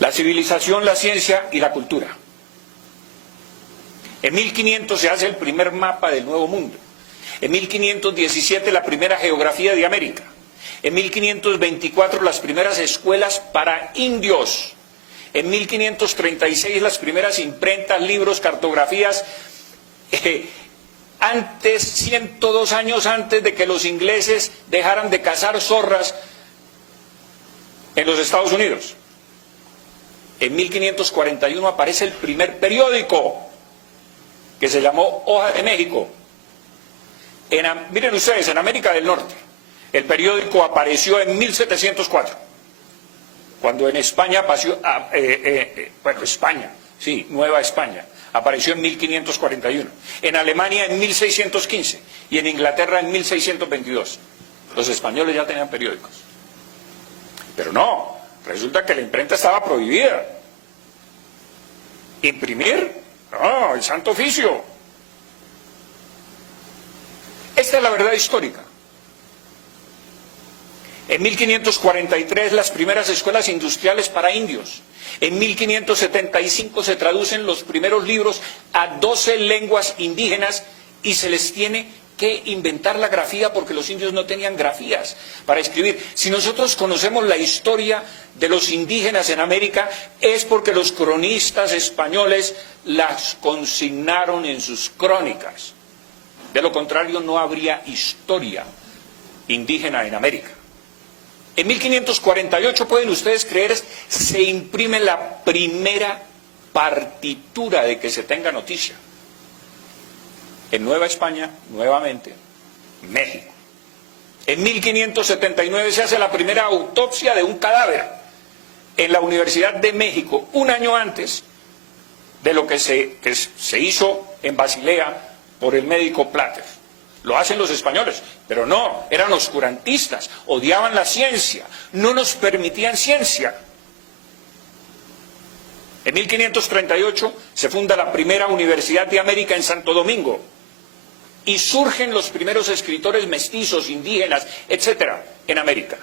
La civilización, la ciencia y la cultura. En 1500 se hace el primer mapa del Nuevo Mundo. En 1517 la primera geografía de América. En 1524 las primeras escuelas para indios. En 1536 las primeras imprentas, libros, cartografías. Antes, 102 años antes de que los ingleses dejaran de cazar zorras en los Estados Unidos. En 1541 aparece el primer periódico, que se llamó Hoja de México. Miren ustedes, en América del Norte, el periódico apareció en 1704, cuando en España España, sí, Nueva España, apareció en 1541, en Alemania en 1615 y en Inglaterra en 1622. Los españoles ya tenían periódicos. Pero no, resulta que la imprenta estaba prohibida. ¿Imprimir? No, el santo oficio. Esta es la verdad histórica. En 1543 las primeras escuelas industriales para indios. En 1575 se traducen los primeros libros a 12 lenguas indígenas y se les tiene que inventar la grafía porque los indios no tenían grafías para escribir. Si nosotros conocemos la historia de los indígenas en América es porque los cronistas españoles las consignaron en sus crónicas. De lo contrario no habría historia indígena en América. En 1548, pueden ustedes creer, se imprime la primera partitura de que se tenga noticia. En Nueva España, nuevamente, México. En 1579 se hace la primera autopsia de un cadáver en la Universidad de México, un año antes de lo que se hizo en Basilea por el médico Plater. Lo hacen los españoles, pero no, eran oscurantistas, odiaban la ciencia, no nos permitían ciencia. En 1538 se funda la primera Universidad de América en Santo Domingo y surgen los primeros escritores mestizos, indígenas, etcétera, en América.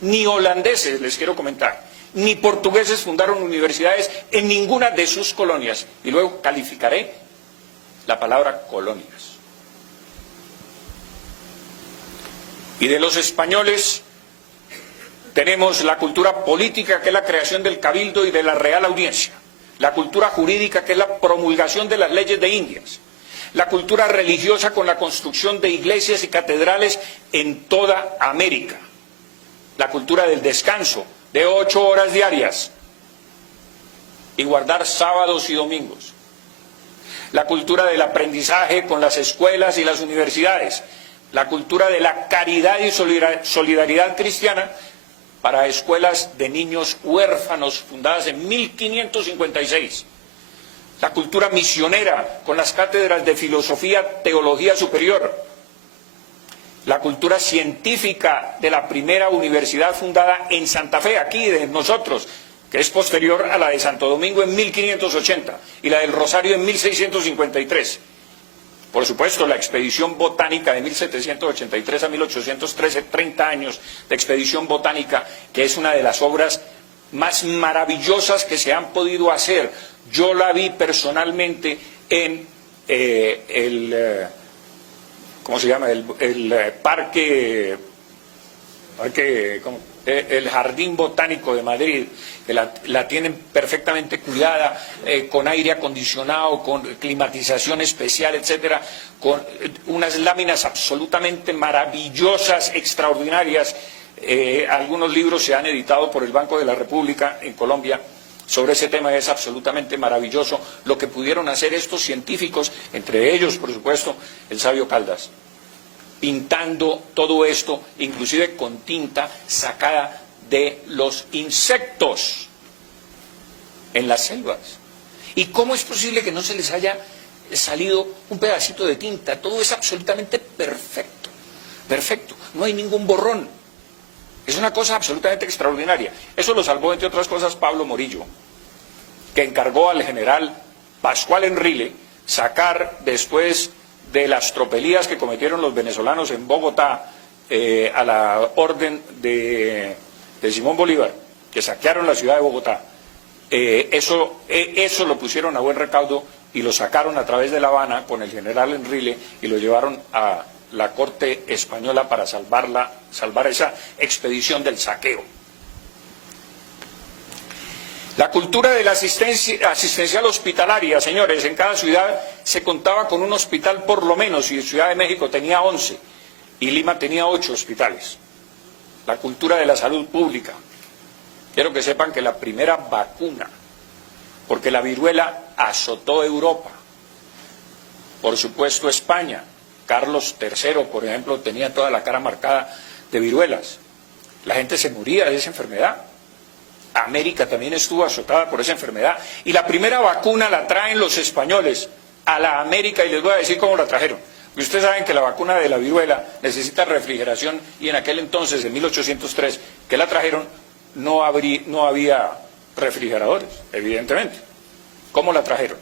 Ni holandeses, les quiero comentar, ni portugueses fundaron universidades en ninguna de sus colonias. Y luego calificaré la palabra colonias. Y de los españoles tenemos la cultura política, que es la creación del cabildo y de la Real Audiencia. La cultura jurídica, que es la promulgación de las leyes de Indias. La cultura religiosa, con la construcción de iglesias y catedrales en toda América. La cultura del descanso, de 8 horas diarias. Y guardar sábados y domingos. La cultura del aprendizaje con las escuelas y las universidades. La cultura de la caridad y solidaridad cristiana para escuelas de niños huérfanos fundadas en 1556. La cultura misionera con las cátedras de filosofía, teología superior. La cultura científica de la primera universidad fundada en Santa Fe, aquí de nosotros, que es posterior a la de Santo Domingo en 1580 y la del Rosario en 1653. Por supuesto, la expedición botánica de 1783 a 1813, 30 años de expedición botánica, que es una de las obras más maravillosas que se han podido hacer. Yo la vi personalmente en ¿cómo se llama? El parque, el Jardín Botánico de Madrid, que la tienen perfectamente cuidada, con aire acondicionado, con climatización especial, etcétera, con unas láminas absolutamente maravillosas, extraordinarias. Algunos libros se han editado por el Banco de la República en Colombia sobre ese tema. Es absolutamente maravilloso lo que pudieron hacer estos científicos, entre ellos, por supuesto, el sabio Caldas, pintando todo esto, inclusive con tinta sacada de los insectos en las selvas. ¿Y cómo es posible que no se les haya salido un pedacito de tinta? Todo es absolutamente perfecto, perfecto, no hay ningún borrón. Es una cosa absolutamente extraordinaria. Eso lo salvó, entre otras cosas, Pablo Morillo, que encargó al general Pascual Enrile sacar, después de las tropelías que cometieron los venezolanos en Bogotá, a la orden de Simón Bolívar, que saquearon la ciudad de Bogotá, eso lo pusieron a buen recaudo y lo sacaron a través de La Habana con el general Enrile y lo llevaron a la corte española para salvar esa expedición del saqueo. La cultura de la asistencial hospitalaria, señores, en cada ciudad se contaba con un hospital por lo menos, y Ciudad de México tenía 11 y Lima tenía 8 hospitales. La cultura de la salud pública. Quiero que sepan que la primera vacuna, porque la viruela azotó Europa, por supuesto España, Carlos III, por ejemplo, tenía toda la cara marcada de viruelas. La gente se moría de esa enfermedad. América también estuvo azotada por esa enfermedad. Y la primera vacuna la traen los españoles a la América, y les voy a decir cómo la trajeron. Y ustedes saben que la vacuna de la viruela necesita refrigeración, y en aquel entonces, en 1803, que la trajeron, no había refrigeradores, evidentemente. ¿Cómo la trajeron?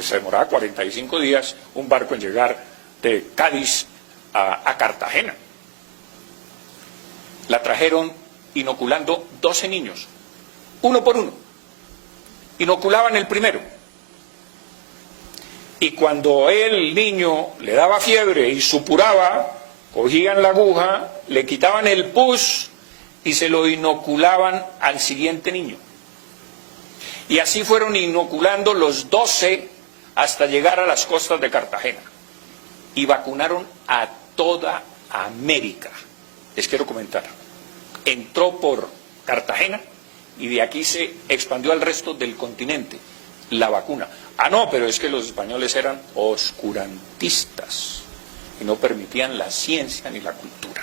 Se demoraba 45 días un barco en llegar de Cádiz a Cartagena. La trajeron inoculando 12 niños, uno por uno. Inoculaban el primero. Y cuando el niño le daba fiebre y supuraba, cogían la aguja, le quitaban el pus y se lo inoculaban al siguiente niño. Y así fueron inoculando los 12 hasta llegar a las costas de Cartagena. Y vacunaron a toda América. Les quiero comentar. Entró por Cartagena y de aquí se expandió al resto del continente la vacuna. Ah, no, pero es que los españoles eran oscurantistas y no permitían la ciencia ni la cultura.